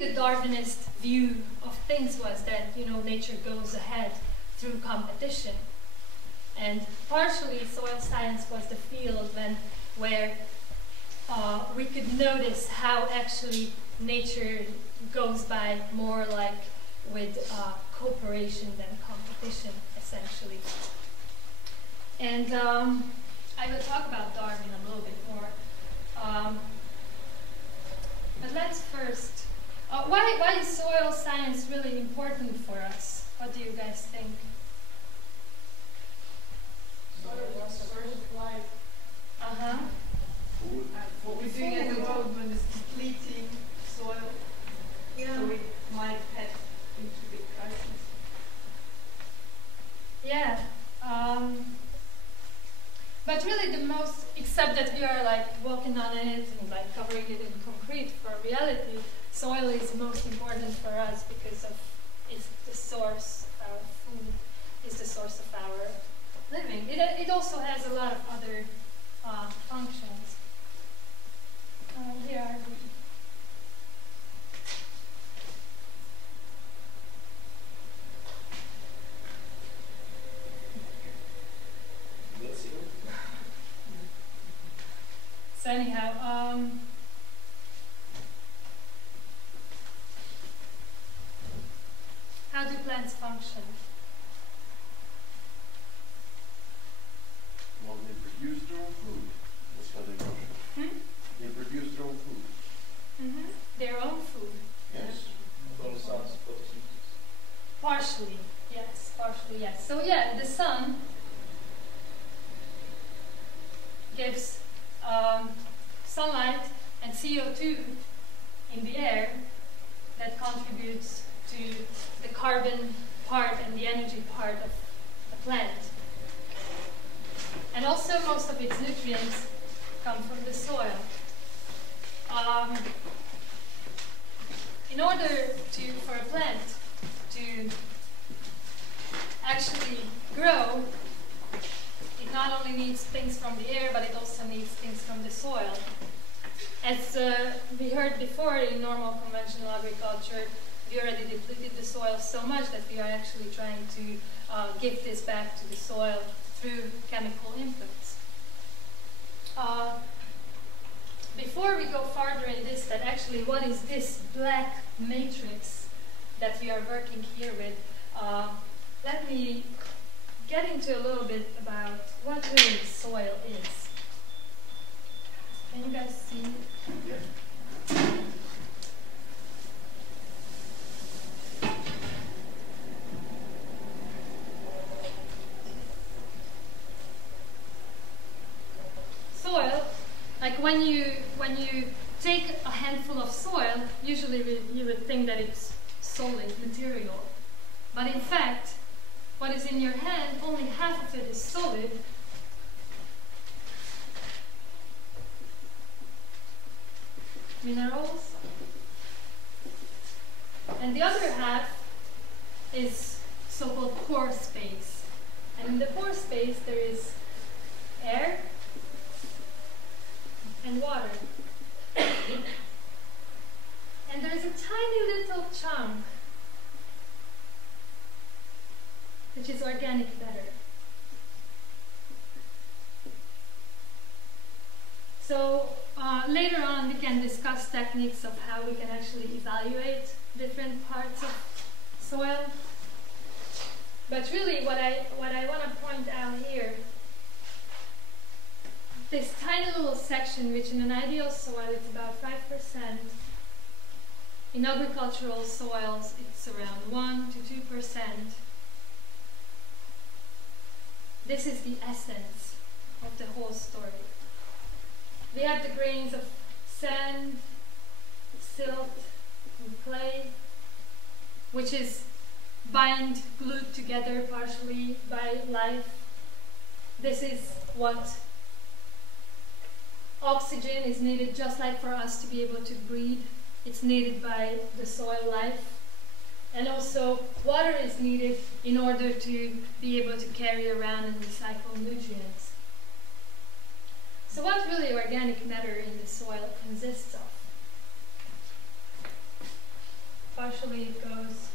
The Darwinist view of things was that, you know, nature goes ahead through competition. And partially soil science was the field where we could notice how actually nature goes by more like with cooperation than competition, essentially. And I will talk about Darwin a little bit more. But let's first, why is soil science really important for us? What do you guys think? Soil is the source of life. Uh-huh. What we're doing at the moment is depleting soil, Yeah. so we might head into big crisis. Yeah. But really the most, except that we are like walking on it and like covering it in concrete, for reality, soil is most important for us because of it's the source of our food, is the source of our living. It also has a lot of other functions. Here are the So anyhow, how do plants function? Well, they produce their own food. That's how they function. They produce their own food. Their own food. Yes. Partially, yes. So yeah, the sun gives sunlight and CO2 in the air that contributes to the carbon part and the energy part of the plant. And also most of its nutrients come from the soil. In order for a plant to actually grow, it not only needs things from the air, but it also needs things from the soil. As we heard before, in normal conventional agriculture, we already depleted the soil so much that we are actually trying to give this back to the soil through chemical inputs. Before we go farther in this, that actually what is this black matrix that we are working here with, let me get into a little bit about what really soil is. Can you guys see? Yeah. Soil, like when you take a handful of soil, usually you would think that it's solid material. But in fact, what is in your hand, only half of it is solid. Minerals. And the other half is so-called pore space. And in the pore space there is air and water. And there is a tiny little chunk which is organic matter. So later on we can discuss techniques of how we can actually evaluate different parts of soil. But really what I want to point out here, this tiny little section, which in an ideal soil it's about 5%, in agricultural soils it's around 1 to 2%. This is the essence of the whole story. We have the grains of sand, silt, and clay, which is glued together partially by life. This is what oxygen is needed, just like for us to be able to breathe. It's needed by the soil life. And also water is needed in order to be able to carry around and recycle nutrients. So what really organic matter in the soil consists of? partially it goes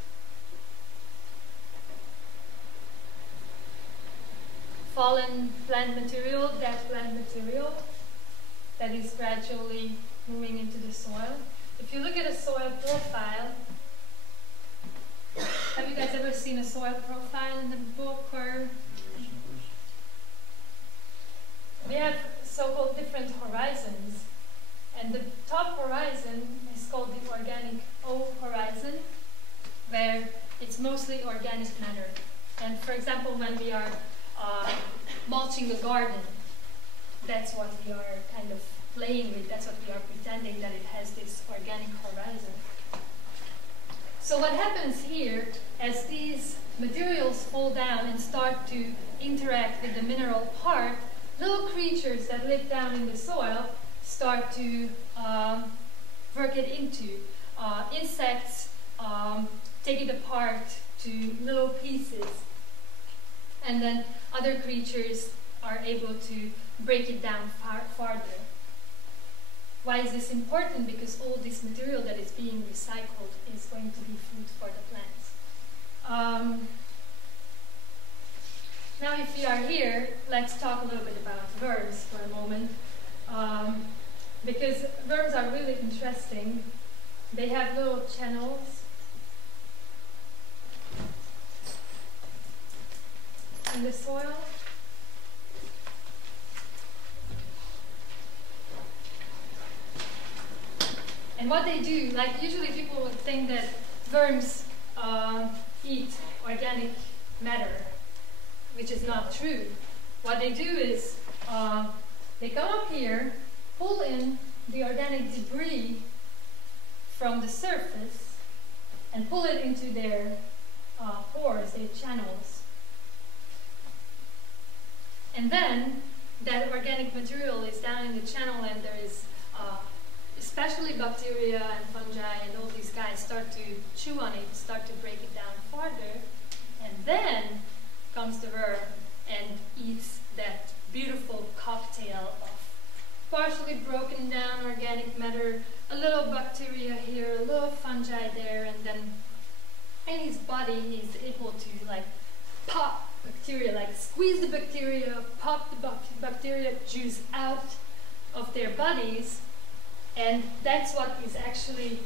fallen plant material, dead plant material that is gradually moving into the soil. If you look at a soil profile, have you guys ever seen a soil profile in the book? Or we have so-called different horizons, and the top horizon is called the organic O horizon, where it's mostly organic matter. And for example, when we are mulching a garden, that's what we are kind of playing with, that's what we are pretending that it has this organic horizon. So what happens here, as these materials fall down and start to interact with the mineral part, little creatures that live down in the soil start to work it into. Insects take it apart to little pieces, and then other creatures are able to break it down farther. Why is this important? Because all this material that is being recycled is going to be food for the plants. Now if we are here, let's talk a little bit about worms for a moment. Because worms are really interesting. They have little channels in the soil. And what they do, like usually people would think that worms eat organic matter, which is not true. What they do is they come up here, pull in the organic debris from the surface, and pull it into their pores, their channels. And then that organic material is down in the channel, and there is especially bacteria and fungi and all these guys start to chew on it, start to break it down farther, and then comes the worm and eats that beautiful cocktail of partially broken down organic matter, a little bacteria here, a little fungi there, and then in his body he's able to like pop bacteria, like squeeze the bacteria, pop the bacteria juice out of their bodies. And that's what is actually,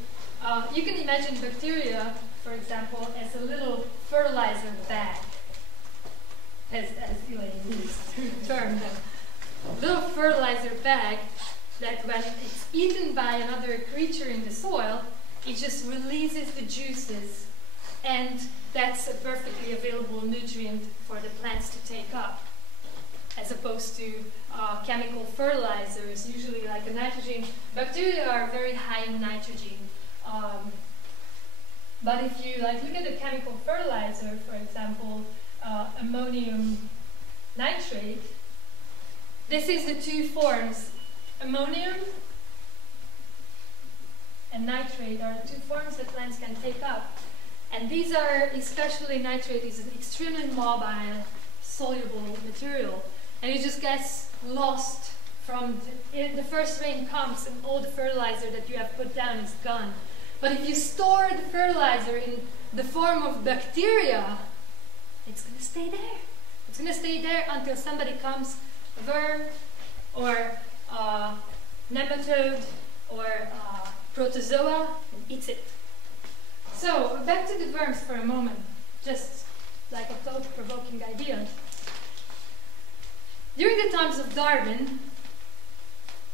you can imagine bacteria, for example, as a little fertilizer bag, as Elaine used to term them. Little fertilizer bag that when it's eaten by another creature in the soil, it just releases the juices, and that's a perfectly available nutrient for the plants to take up, as opposed to chemical fertilizers, usually like a nitrogen. Bacteria are very high in nitrogen. But if you like look at a chemical fertilizer, for example, ammonium nitrate, this is the two forms. Ammonium and nitrate are the two forms that plants can take up. And these are, especially nitrate, is an extremely mobile, soluble material. And it just gets lost from the first rain comes and all the fertilizer that you have put down is gone. But if you store the fertilizer in the form of bacteria, it's going to stay there. It's going to stay there until somebody comes, a worm or nematode or protozoa, and eats it. So back to the worms for a moment, just like a thought-provoking idea. During the times of Darwin,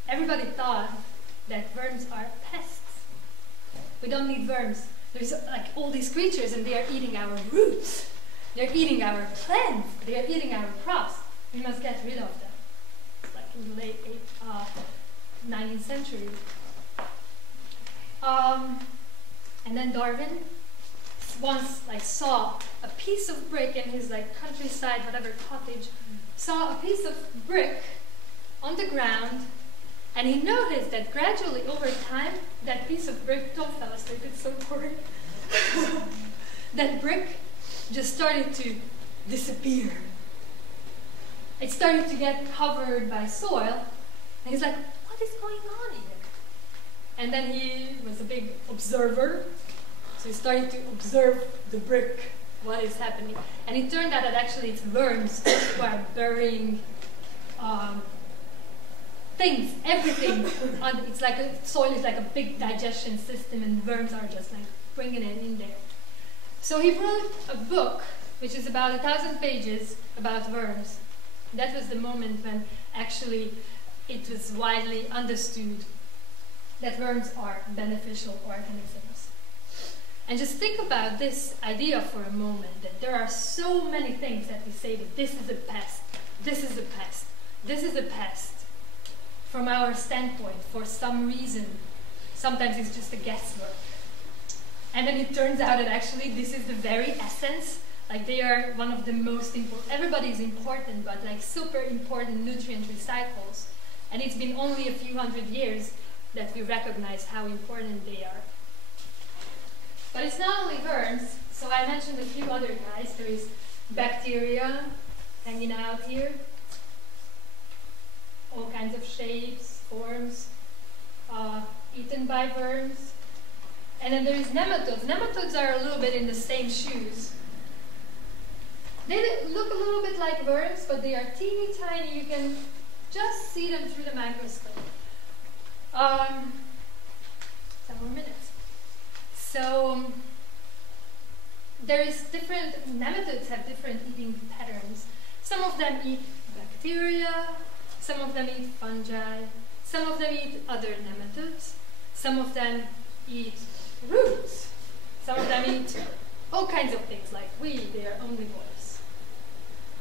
everybody thought that worms are pests. We don't need worms. There's like all these creatures and they are eating our roots. They're eating our plants. They are eating our crops. We must get rid of them. It's like in the late 19th century. And then Darwin once like saw a piece of brick in his like countryside, whatever cottage, saw a piece of brick on the ground, and he noticed that gradually over time that piece of brick, Tom fell asleep, it's so boring, that brick just started to disappear. It started to get covered by soil, and he's like, what is going on here? And then he was a big observer, So he started to observe the brick, what is happening. And it turned out that actually it's worms who are burying things, everything. It's like soil is like a big digestion system, and worms are just like bringing it in there. So he wrote a book, which is about 1,000 pages about worms. That was the moment when actually it was widely understood that worms are beneficial organisms. And just think about this idea for a moment, that there are so many things that we say that this is a pest, this is a pest, this is a pest. From our standpoint, for some reason, sometimes it's just a guesswork. And then it turns out that actually this is the very essence, like they are one of the most important, everybody is important, but like super important nutrient recycles. And it's been only a few hundred years that we recognize how important they are. But it's not only worms, so I mentioned a few other guys. There is bacteria hanging out here, all kinds of shapes, forms, eaten by worms. And then there is nematodes. Nematodes are a little bit in the same shoes. They look a little bit like worms, but they are teeny tiny. You can just see them through the microscope. 10 more minutes. So there is different, nematodes have different eating patterns. Some of them eat bacteria, some of them eat fungi, some of them eat other nematodes, some of them eat roots, some of them eat all kinds of things like weed. They are omnivores.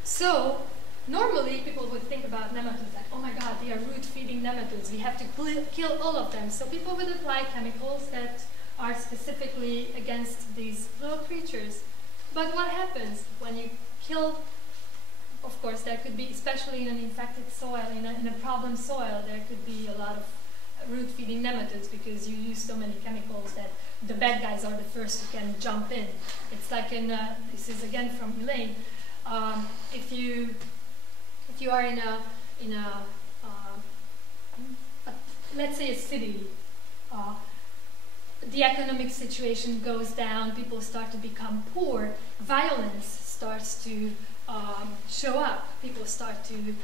So normally people would think about nematodes like, oh my god, they are root-feeding nematodes, we have to kill all of them. So people would apply chemicals that are specifically against these little creatures. But what happens when you kill? Of course, there could be, especially in an infected soil, in a problem soil, there could be a lot of root-feeding nematodes because you use so many chemicals that the bad guys are the first who can jump in. It's like in, this is again from Elaine, if you are in a let's say a city, the economic situation goes down, people start to become poor, violence starts to show up, people start to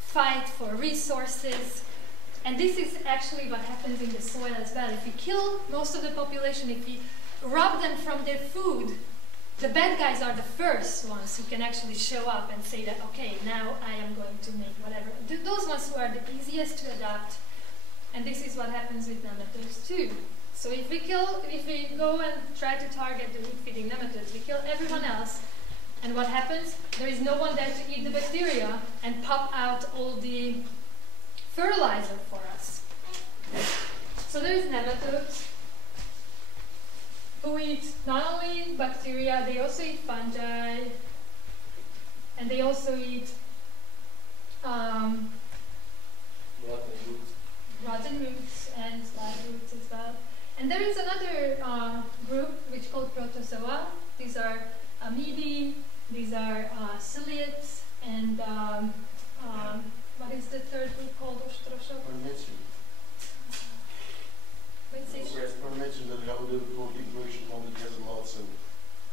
fight for resources, and this is actually what happens in the soil as well. If you kill most of the population, if you rob them from their food, the bad guys are the first ones who can actually show up and say that, okay, now I am going to make whatever. Those ones who are the easiest to adapt, and this is what happens with nematodes too. So if we go and try to target the root-feeding nematodes, we kill everyone else, and what happens? There is no one there to eat the bacteria and pop out all the fertilizer for us. So there is nematodes who eat not only bacteria, they also eat fungi, and they also eat rotten roots and live roots as well. And there is another group which is called protozoa. These are amoebae, these are ciliates, and what is the third group called?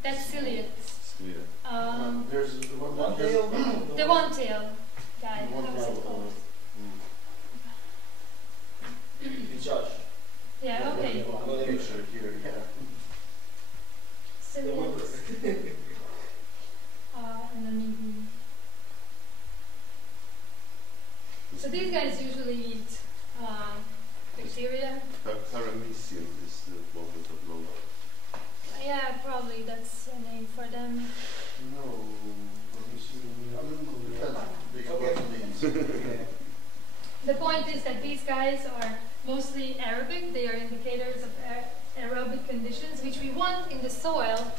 That's ciliates. There's the one that has the one-tail guy. How's it called? Yeah, okay. picture here, yeah. Ciliates. And then so these guys usually eat bacteria. Paramecium is the one with the blow. Yeah, probably that's a name for them. No, okay. The point is that these guys are mostly aerobic. They are indicators of aerobic conditions, which we want in the soil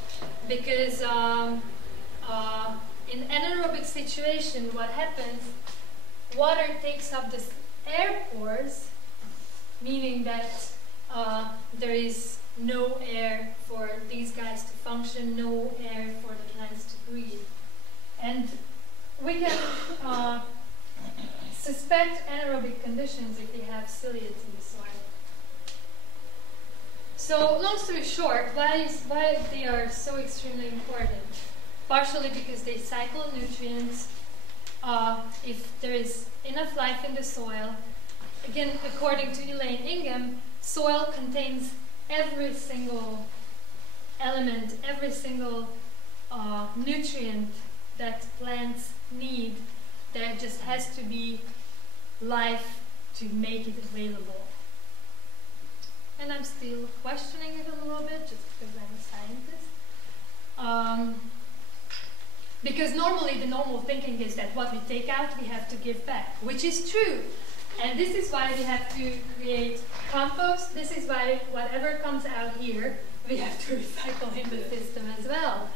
because in anaerobic situation, what happens, water takes up the air pores, meaning that there is no air for these guys to function, no air for the plants to breathe. And we can suspect anaerobic conditions if we have ciliates in the soil. So, long story short, why they are so extremely important? Partially because they cycle nutrients. If there is enough life in the soil, again, according to Elaine Ingham, soil contains every single element, every single nutrient that plants need. There just has to be life to make it available. And I'm still questioning it a little bit just because I'm a scientist. Because normally the normal thinking is that what we take out we have to give back, which is true. And this is why we have to create compost. This is why whatever comes out here we have to recycle in the system as well.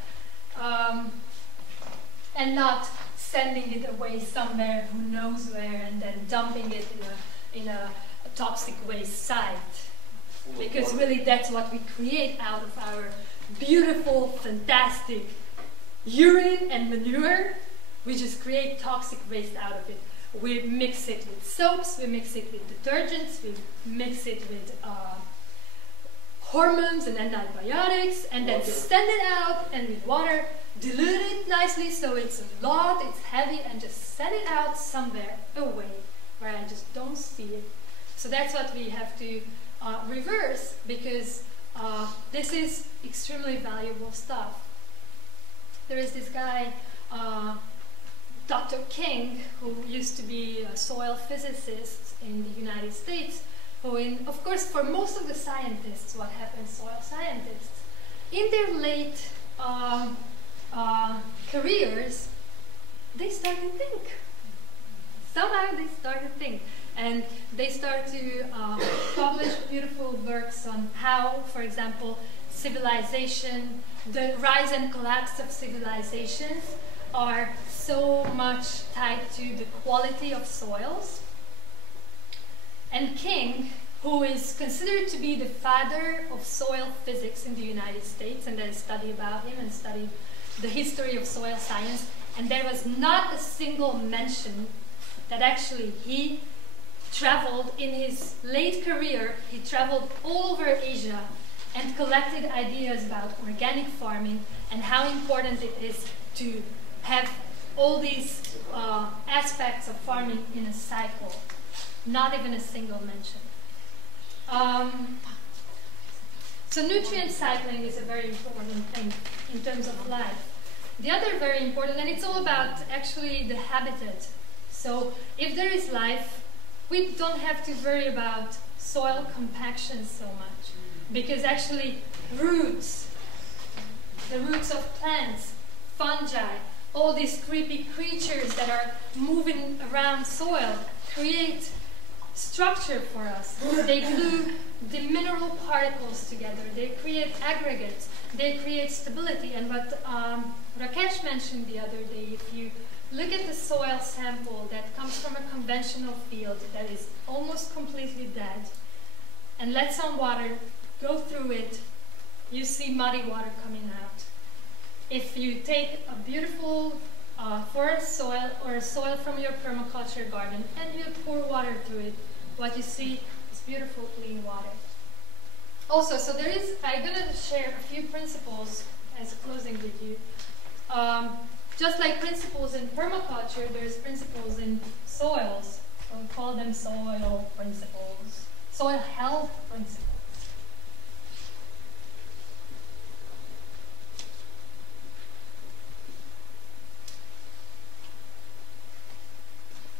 And not sending it away somewhere who knows where and then dumping it in a toxic waste site. Because really that's what we create out of our beautiful, fantastic urine and manure. We just create toxic waste out of it. We mix it with soaps, we mix it with detergents, we mix it with hormones and antibiotics, and then send it out, and with water, dilute it nicely so it's a lot, it's heavy, and just send it out somewhere away where I just don't see it. So that's what we have to reverse, because this is extremely valuable stuff. There is this guy, Dr. King, who used to be a soil physicist in the United States, who, of course, for most of the scientists, what happens, soil scientists, in their late careers, they start to think. Somehow they start to think. And they start to publish beautiful works on how, for example, civilization, the rise and collapse of civilizations are so much tied to the quality of soils. And King, who is considered to be the father of soil physics in the United States, and there's a study about him and studied the history of soil science, and there was not a single mention that actually he traveled in his late career, he traveled all over Asia and collected ideas about organic farming and how important it is to have all these aspects of farming in a cycle. Not even a single mention. So nutrient cycling is a very important thing in terms of life. The other very important, and it's all about actually the habitat. So if there is life, we don't have to worry about soil compaction so much, because actually roots, the roots of plants, fungi, all these creepy creatures that are moving around soil create structure for us. They glue the mineral particles together, they create aggregates, they create stability. And what Rakesh mentioned the other day, if you look at the soil sample that comes from a conventional field that is almost completely dead, and let some water go through it, you see muddy water coming out. If you take a beautiful forest soil or a soil from your permaculture garden and you pour water through it, what you see is beautiful clean water. Also, so there is, I'm going to share a few principles as a closing with you. Just like principles in permaculture, there's principles in soils. So we call them soil principles, soil health principles.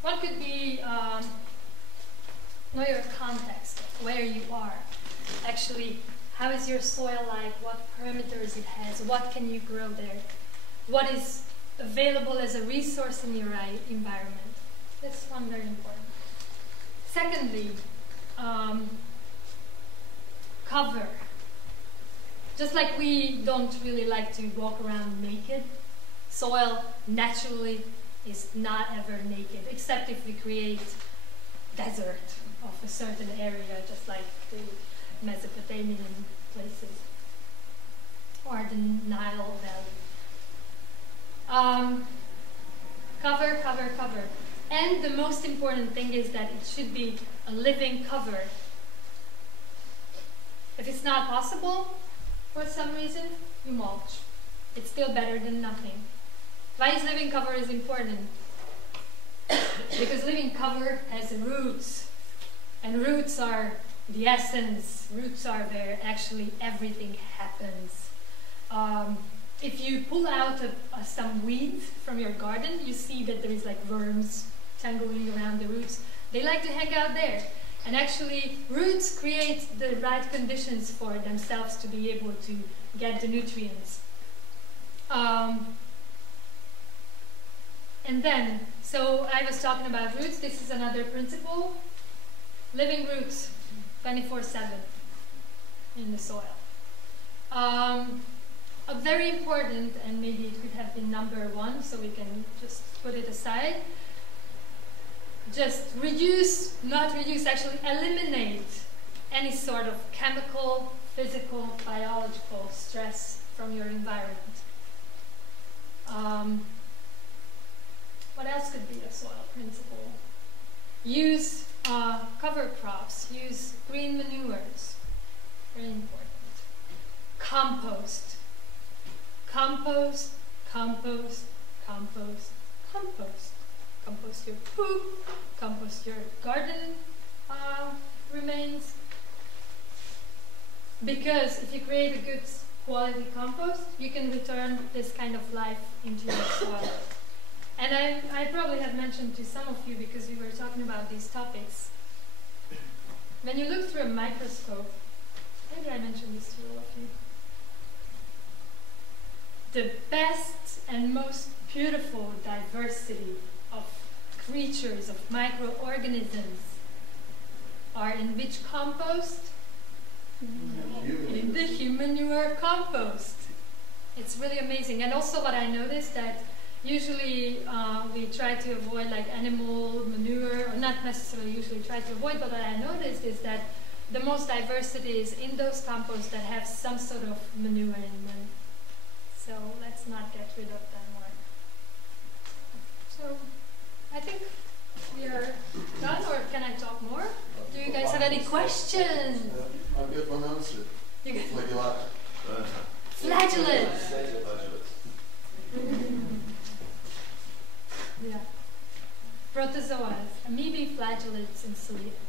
One could be know your context, where you are. Actually, how is your soil like? What parameters it has? What can you grow there? What is available as a resource in your environment? That's one very important. Secondly, cover. Just like we don't really like to walk around naked, soil naturally is not ever naked, except if we create desert of a certain area, just like the Mesopotamian places or the Nile Valley. Cover, cover, cover. And the most important thing is that it should be a living cover. If it's not possible for some reason, you mulch. It's still better than nothing. Why is living cover is important? Because living cover has roots, and roots are the essence. Roots are where actually everything happens. If you pull out some weeds from your garden, you see that there is like worms tangling around the roots. They like to hang out there. And actually, roots create the right conditions for themselves to be able to get the nutrients. And then, so I was talking about roots. This is another principle. Living roots, 24/7 in the soil. A very important, and maybe it could have been number 1, so we can just put it aside. Just reduce, not reduce, actually eliminate any sort of chemical, physical, biological stress from your environment. What else could be a soil principle? Use cover crops, use green manures, very important. Compost. Compost, compost, compost, compost. Compost your poop, compost your garden remains. Because if you create a good quality compost, you can return this kind of life into your soil. And I probably have mentioned to some of you, because we were talking about these topics, when you look through a microscope, maybe I mentioned this to all of you, the best and most beautiful diversity of creatures, of microorganisms, are in which compost? In the human manure compost. It's really amazing. And also what I noticed that usually we try to avoid like animal manure, or not necessarily usually try to avoid, but what I noticed is that the most diversity is in those composts that have some sort of manure in them. So let's not get rid of them more. So I think we are done, or can I talk more? Do you guys have any questions? I'll get one answer. You get Flagellates. flagellates. Yeah. Protozoas, amoebae, flagellates, and ciliates.